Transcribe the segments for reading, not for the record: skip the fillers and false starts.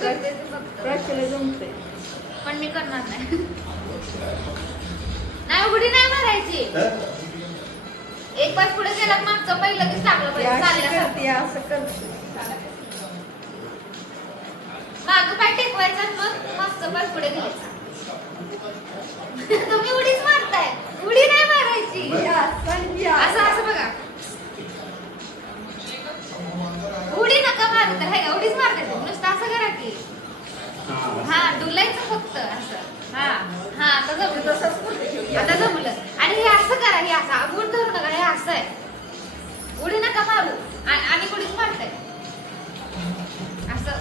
करते ते फक्त. प्राच्याला जमते. पण मी करणार नाही. नाही उडी नाही मारायची. एक पाय पुढे गेला मागचं पहिलं लगेच टाकलं पाहिजे. चालल्यासारखं. असं करते. मागं पाय टेकवायचा आणि मग मागचं पाय पुढे घ्यायचा. तुम्ही उडीच मारताय. उडी नाही मारायची. असं असं बघा. उडी नका मारू तर हे का उडीच मारते. नुसतं असं करा की. हा डुलायचं फक्त असं. हा हा आता जमलं. आता जमलं. आणि हे असं करा. हे असं आगून धरू नका. हे असं आहे. उडी नका मारू. आणि उडीच मारताय असं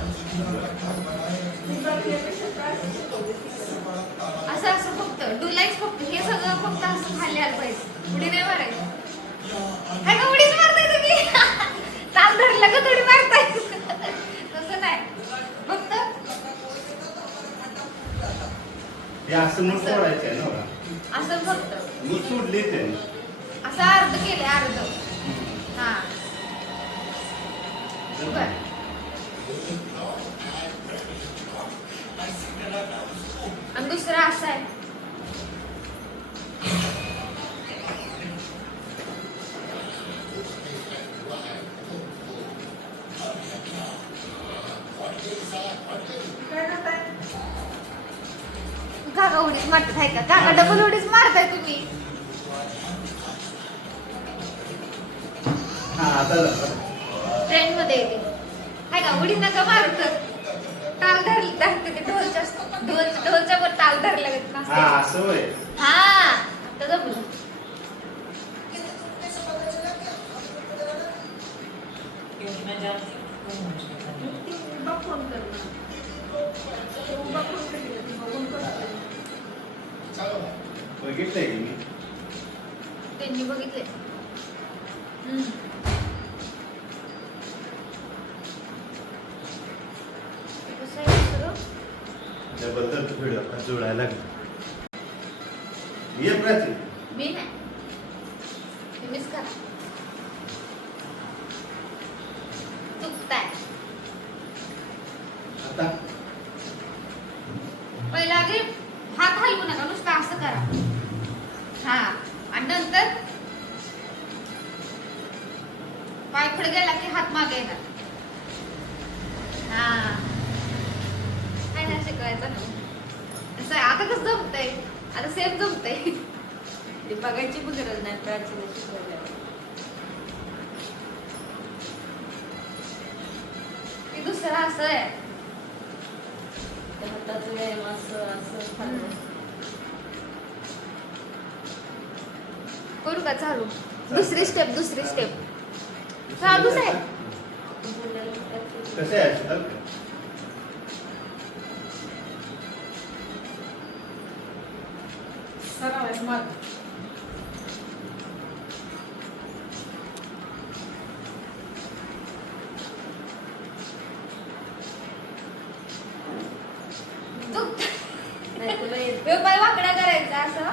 असं असं फक्त डुलायच फक्त. हे सगळं फक्त असं खाली आलं पाहिजे. उडी नाही मारायची. काय का उडीच मारताय तुम्ही. ताल धरलं का थोडी मारताय. तसं नाही फक्त असं मग सोडायचं आहे ना. असं फक्त मी सोडलीच आहे. असं अर्ध केलंय अर्ध. हा बर. आणि दुसरं असं आहे. काका उडीच मारतात आहे का. काका डबल उडीच मारताय तुम्ही. ट्रेन मध्ये येते आहे का. उडी नका मारत. ताल धरते ते ढोलच्या वर ताल धरला असं होय. हा आता जमलं. फोन कर बघितलंय की मी. त्यांनी बघितले. कसं आहे दुसरं. त्याबद्दल व्हिडिओ जोडायला लागला. ये प्राची. मी नाही तुम्हीच करा. चुकताय. आता पहिला आधी हात हलवू नका. नुसतं असं करा. हा आणि नंतर पाय पुढे गेला की हात मागे येणार. हा काय नाही शिकवायचं ना. असं आता कसं जमतंय. आता सेम जमतंय. ते बघायची पण गरज नाही. प्राच्याला शिकवायला ते दुसरं असं आहे. हाताचं व्यायाम असं असं करू का चालू. दुसरी स्टेप चालूच आहे. कसं आहे सराव आहे मग. पाय वाकडा करायचा असं.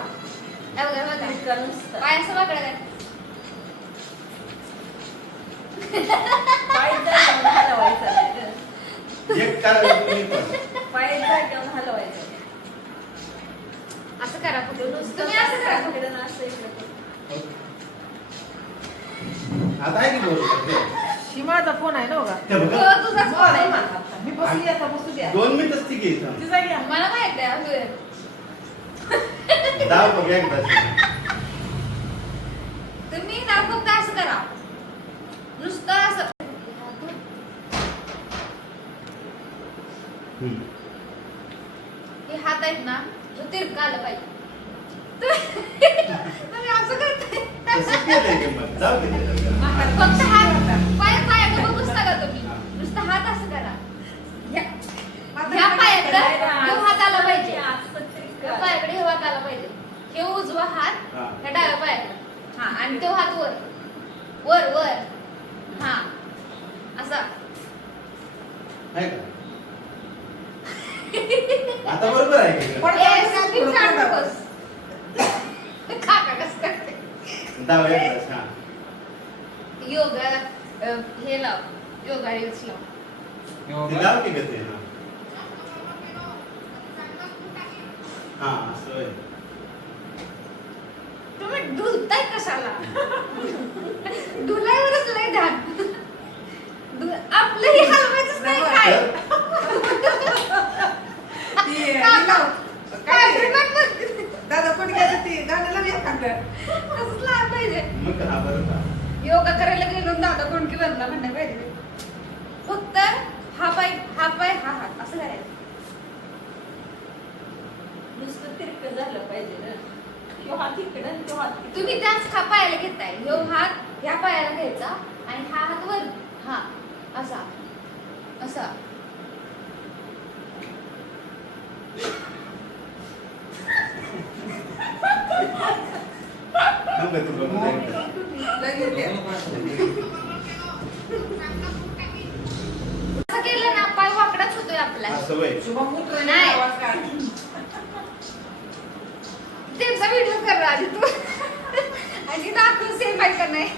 पाय असं वाकडा करायचा. पाय हलवायचा. एक कारण तुम्ही पण. पाय जागेवर हलवायचा. असं करा फक्त. तुम्ही असं करा फक्त. आता आहे की बरोबर. ही माझा फोन आहे ना बघा. हो, तुझाच फोन आहे. मी बसू आता बसू द्या. 2 मिनिटच ती घे. तिचा घ्या. मला माहित आहे. दाव बघ एकदा. तुम्ही ना फक्त असं करा. नुसतं असं. हे हात आहेत ना तो तिरका आलं पाहिजे. तुम्ही असं करताय. तसं केलंय की मग. जाऊ दे. फक्त हात पायाकडे बघूच नका तुम्ही. नुसतं हात असं करा. ह्या पायाकडे हे हात आला पाहिजे. ह्या पायाकडे हे हात आला पाहिजे. हे उजवा हात ह्या डाव्या पायाकडे. हा आणि तो हात वर वर वर. हा असा आहे का. आता बरोबर आहे की. काका कसं करते. दाव एकदाच. हा योगा हे लाव. योगा रील्स लाव. ते लाव की गं ते. हा असं होय. तुम्ही डुलताय कशाला डुलायवरच लय ध्यान आपलंही हलवायचंच नाही काय दादा पण घ्यायचं ते दादाला नाही खाल्लं तसंच लावायला पाहिजे मग हा बरोबर. योगा करायला गेलो दादा कोणकी बनला म्हणणं पाहिजे फक्त हा पाय हा हात असं करायचं नुसतं तिरकं झालं पाहिजे ना तो हात इकडं आणि तो हात तिकडं. तुम्ही त्याच हा पायाला घेताय ह्यो हात या पायाला घ्यायचा आणि हा हात वर हा असा असा नको तू बघून जा एकदा. लगेच द्या. असं केलं ना पाय वाकडाच होतोय आपला असं होय. शुभम उठलं नाही. नाही आवाज काढ. त्यांचा व्हिडिओ कर आधी तू आणि दाखवून सेम आहे का नाही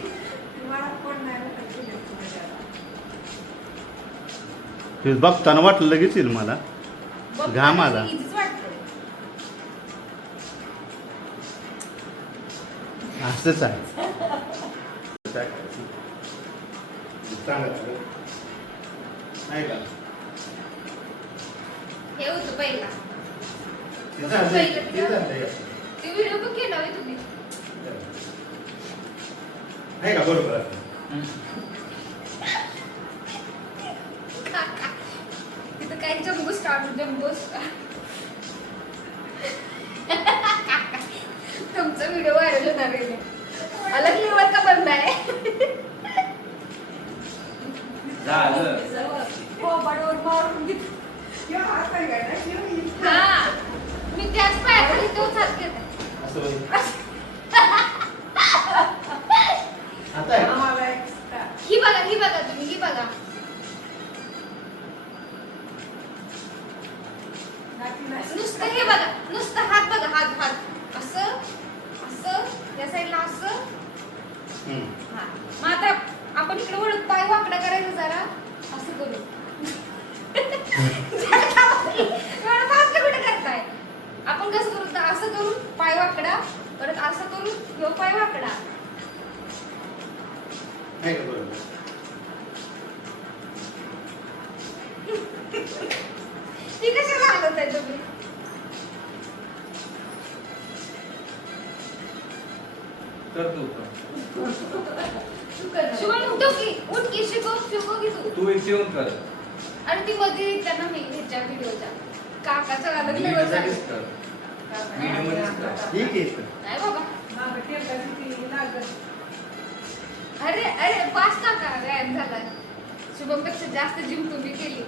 मला कोण नाही वाटत तुझ्या ते बघताना वाटलं लगेच येईल मला. बघ, घाम आला. इझीच वाटतंय. असंच आहे. नाही का हे होतं पहिला ते झालंय, ते झालंय. ते व्हिडिओ पण केला होय तुम्ही आहे का बरोबर आहे. तिथं काय जम्बो स्टार्ट तुमचा व्हिडिओ व्हायरल होणार आहे अलग लेवल का बनना है झालं. हो बडवर मारून घेत या हात आहे का नाही हा मी त्याच पायाखाली तोच हात घेते असं होईल. आता आहे. आम्हाला एक्स्ट्रा ही बघा तुम्ही ही बघा नुसतं हे बघा नुसतं हात बघा हात असं असं या साईडला असं हम्म. हा मग आता आपण इकडे वळून पाय वाकडा करायचा जरा असं करू एवढं फास्ट कुठे करताय आपण कसं करू तर असं करून पाय वाकडा परत असं करून ह्यो पाय वाकडा आहे का बरोबर. ती कशाला हलत आहे तुम्ही कर तू शुभम उठ की शिकव की तू इथे येऊन कर आणि ती मध्ये त्यांना मी ह्याच्या व्हिडिओच्या काकाचा अलग लेवल व्हिडिओमध्येच कर व्हिडिओमध्येच कर. ठीक आहे इथं. नाही बाबा मागं ठेवलं की ती लागत. अरे पाच काका व्यायाम झाला शुभम पेक्षा जास्त जिम तुम्ही केली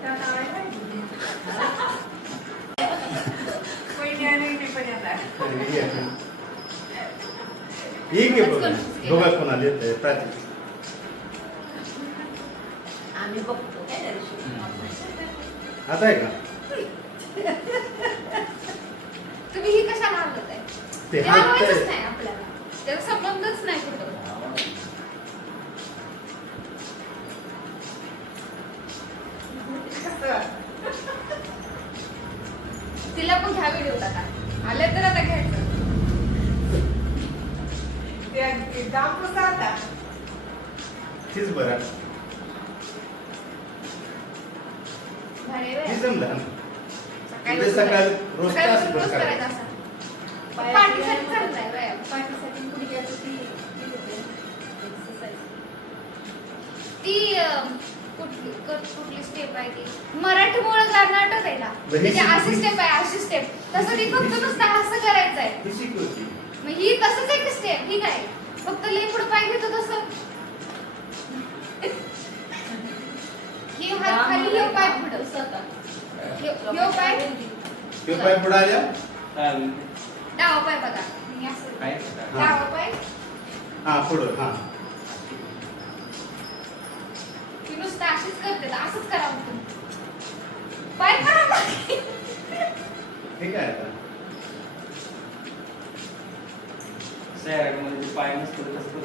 त्याला काय माहिती? पहिली आणि इथे पण येणार. ठीक आहे बघा. बघा कोणाला येत आहे प्राची. आम्ही बघतो काय त्या दिवशी. आता आहे का तुम्ही ही कशाला हलत आहे ते ते हात हलवायचंच नाही आपल्याला त्याचा संबंधच नाही कुठं कसं? तिला पण घ्या व्हिडिओ आता आलं तर आता घ्यायचं ते दाम कसं आता? तीच बरं भारी आहे ती बाई. जमलं सकाळी उद्या सकाळी रोज सकाळी तास रोज भर करायचा असा पाठीसाठी चांगला आहे व्यायाम पाठीसाठी गुडघ्याचं ती एक्सरसाइज. ती कुठली स्टेप आहे ती मराठीमुळे गाणं आठवत आहे ना बरं, म्हणजे ही- अशी स्टेप आहे अशी स्टेप तसं ती फक्त नुसतं असं करायचं आहे ही शिकवती. मग ही तसंच एक स्टेप ही काय फक्त लई पुढे पाय घेतो तसं ही हात खाली हे पाय पुढं ह्यो पाय ह्यो पाय पुढे आल्या डावा पाय बघा मी असं आहे का? डावा पाय हा पुढं हा ती नुसतं अशीच करते तर असंच करावं तुम्ही पाय करा ठीक आहे आता सॅरडमध्ये पाय नसतं कसं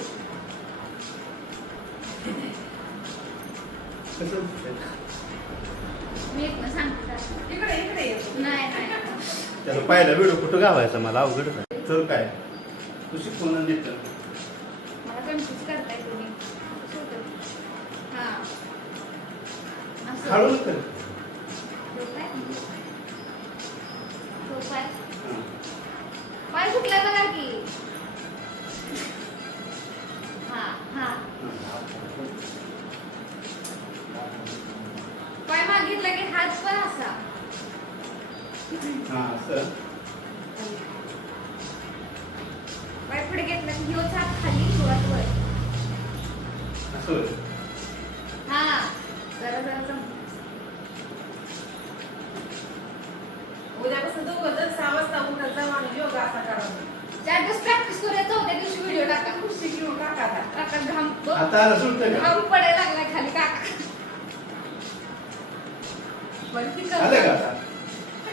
कसं मी एक ना सांगते आता. इकडे इकडे ये. नाही नाही त्याला पहिला व्हिडिओ कुठं गावायचा मला अवघडच आहे. तर काय तू शिकवून देत मला कन्फ्युज करताय तुम्ही हा असं खाळून कर झोपाय? झोपाय? हां. पाय सुटलाय बघा की हा हा पाय मागितला की हात पण असा हां असं पाय पुढे घेतला की ह्योच हात खाली सुरुवात वर असं होय. हा जरा जरा जम उद्यापासून दोघं जण 6 वाजता उठत जाऊ आणि योगा असा करावा. चार दिवस प्रॅक्टिस करूया चौथ्या दिवशी व्हिडिओ टाका खुर्ची घेऊन टाका आता. काका घाम आता आला सुटतं का घाम पडायला लागला खाली काका बरं की आलं का आता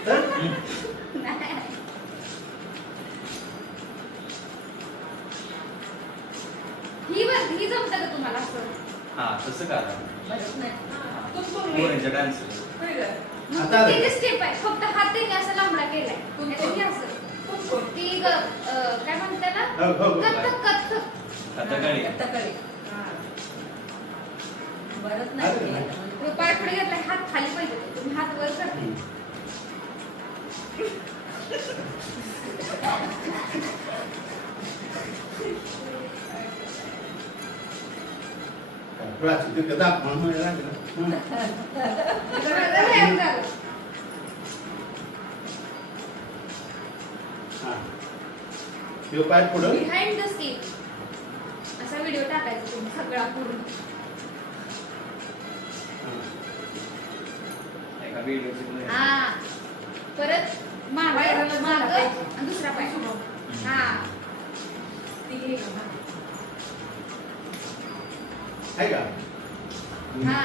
तर नाही. ही जमतं का तुम्हाला असं हा तसं करा बरंच नाही. तुमतुम पोरींच्या डान्स होय गं? आता आलं. त्याची स्टेप आहे फक्त हात त्यांनी असं लांबडा केलाय तुमचं. त्याची असं तुमतुम. ती काय म्हणते ना हो, हो, हो. कथ्थक कथ्थक आता काय कथकळी. हा. बरंच आलं नाही का? केलं. पाय पुढे घेतला हात खाली पाहिजे तुम्ही हात वर करा प्राची तिकडे दाखवून म्हणायला लागलं. जरा हे झालं. हां. ह्यो पाय पुढं बिहाइंड द सीन असा व्हिडिओ टाकायचा तुम्ही सगळा पूर्ण हां. एका व्हिडिओची हा परत माग बाहेर झाला माग पाहिजे. आणि दुसरा पाय हा ती घे गं. आहे का हा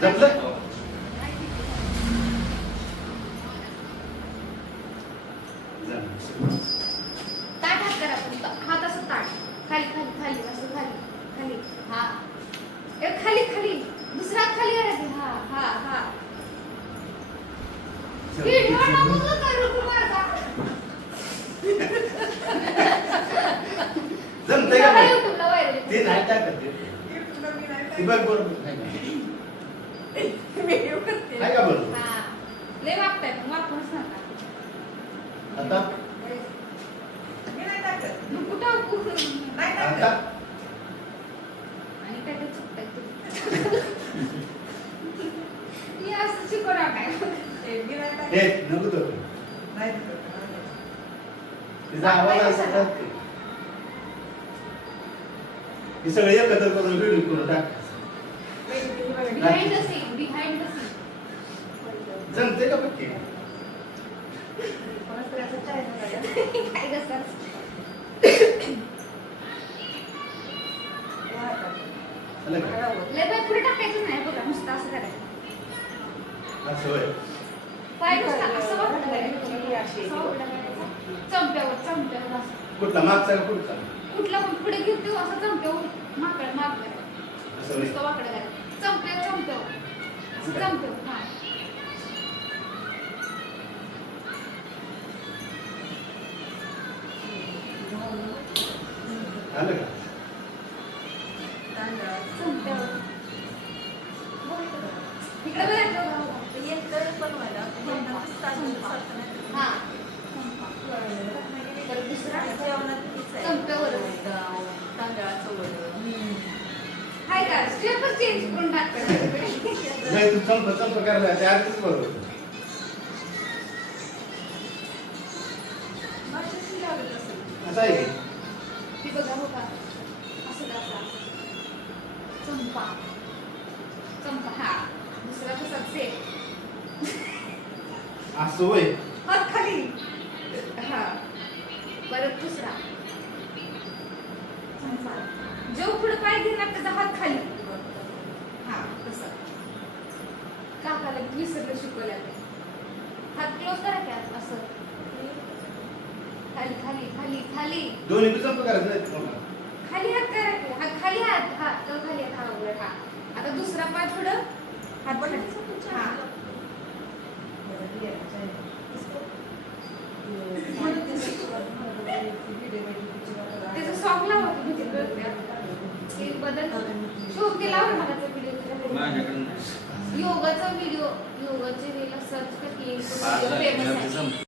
जमलं? जमलं. ताट हात करा तुम्ही हात असं ताट खाली खाली खाली असं खाली खाली हा एक खाली खाली दुसरा खाली करा की हा हा हा व्हिडिओ नको करू तुम्हाला जमतंय का मला बघ? YouTubeला व्हायरल ते नाही टाकत ते. इकडून मी नाही ती बघ बरोबर आहे का? व्हिडिओ करते. हाँ। आहे का बरोबर हा लय वागताय पण वापरूच नका आता मी नाही टाकत. मग कुठं नाही आता टाकत. आणि काय ते चुकताय तुम्ही मी असं शिकवणार नाही मी नाही टाकत. हे नको तो नाही टाकत. तिचा आवाज असा करते. हे सगळे एकत्र करून व्हिडिओ करून टाक behind the scene behind the scene जमते का पक्की कोणाचं असं channel आहे. काय कसं आलं का? लय बाय पुढे टाकायचं नाही बघा नुसतं असं करायचं असं होय पाय नुसतं असं वाकडं चंप्यावर चंप्यावर असं कुठला मागचा का पुढचा कुठला पण पुढे घेऊन देऊ असं चंप्यावर माकड माग करायचं असं होय नुसतं वाकडं करायचं चंप्यावर चंप्यावर असं चंप्यावर हा आलं का चंप्यावर इकडे बघा हा तर दुसरा चंप्यावर हाय का स्टेपच चेंज करून टाकतात नाही तू चंप चंप करायला ते आधीच बरोबर असं आहे की? ती बघा हो का असं कसा चंपा चंपा हा दुसरा कसा सेट असं होय हात खाली हा परत दुसरा चंपा जो पुढे पाय घेणार त्याचा हात खाली हा तसा काकाला विसरलं शिकवलं हात क्लोज करा की आता असं खाली खाली खाली खाली दोन्ही बी चंप करायचं नाही तुम्हाला खाली हात करा की हात खाली हात हा तो खाली हात हा वर हा आता दुसरा पाय पुढं हात बघा. हा. त्याचं सॉंग लावा तुम्ही ते बदल शोध केला होता मला त्या व्हिडिओ माझ्याकडे नाही. योगाचा व्हिडिओ योगाचे रील सर्च कर की आज फेमस आहे. जम-